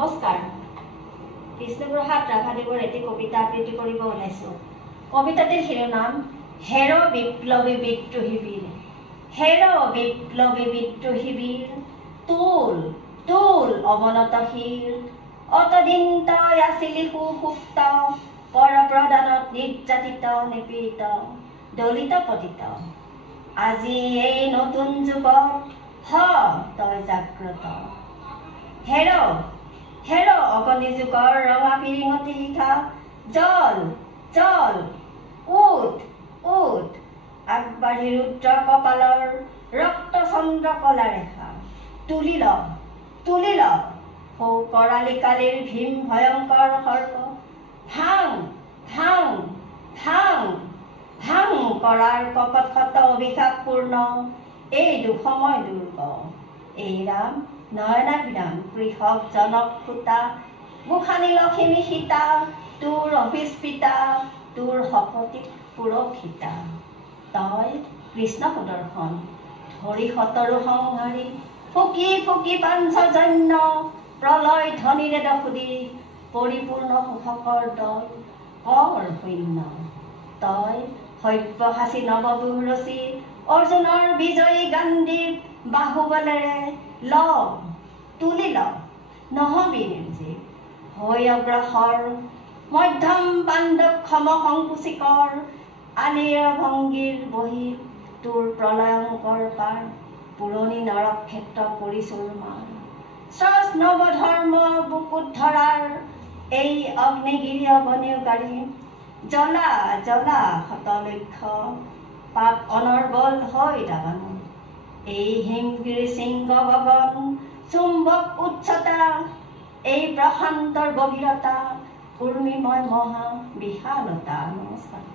নমস্কাৰ। কৃষ্ণপ্ৰসাদ ৰাভাদেৱৰ এটি কবিতা আবৃত্তি কৰিব ওলাইছোঁ। কবিতাটিৰ শিৰোনাম হেৰ বিপ্লৱী বিদ্ৰোহী বীৰ। হেৰ বিপ্লৱী বিদ্ৰোহী বীৰ, তুল তুল অৱনত শিৰ। অতদিন তই আছিলি সুসুপ্ত, পৰপ্ৰদানত নিৰ্যাতিত নিপীড়িত, দলিত পতিত। আজি এই নতুন যুগত হ তই জাগ্ৰত। হেৰ হেৰ অগণি যুগৰ ৰঙা পিৰিঙতি শিখা, জল জল উঠ উঠ, আগবাঢ়ি ৰুদ্ৰ কপালৰ ৰক্ত চন্দ্ৰ কলা ৰেখা। তুলি ল সৌ কৰালি কালিৰ ভীম ভয়ংকৰ সৰ্গ। ভাং ভাং ভাং ভাং কৰাৰ কপট ক্ষত অভিশাপপূৰ্ণ এই দুসময় দুৰ্গ। এইৰাম নয়নাভিৰাম কৃষক জনক ফুটা, গোসানী লখিমী সীতা তোৰ অভিস্পৃতা, তোৰ শপতিত সুৰক্ষিতা। তই কৃষ্ণ সুদৰ্শন ধৰি শতৰো সংহাৰী, ফুকি ফুকি পাঞ্চজন্য প্ৰলয় ধ্বনিৰে দসুদি, পৰিপূৰ্ণ শোষকৰ দল কৰ শূন্য। তই সব্যসাচী নৱব্যূহ ৰচি, অৰ্জুনৰ বিজয়ী গাণ্ডীৱ বাহুবলেৰে ল তুলি ল নহবি নিৰ্জীৱ। হৈ অগ্ৰসৰ মধ্যম পাণ্ডৱ ক্ষম সংকুচিকৰ, আলিৰ ভংগীৰ বহি তোৰ প্ৰলয়ংকৰ পাৰ, পুৰণি নৰক্ষেত্ৰ পৰিচুৰমাৰ। স্ৰজ নৱধৰ্ম বুকুত ধৰাৰ এই অগ্নিগিৰি অৱনিয়োগাৰী, জ্বলা জ্বলা শতলক্ষ্য পাপ অনৰ্বল হৈ দাবানল। এই হিমগিৰি শৃংগ গগন চুম্বক উচ্চতা, এই প্ৰশান্তৰ গভীৰতা উৰ্মিময় মহা বিশালতা। নমস্কাৰ।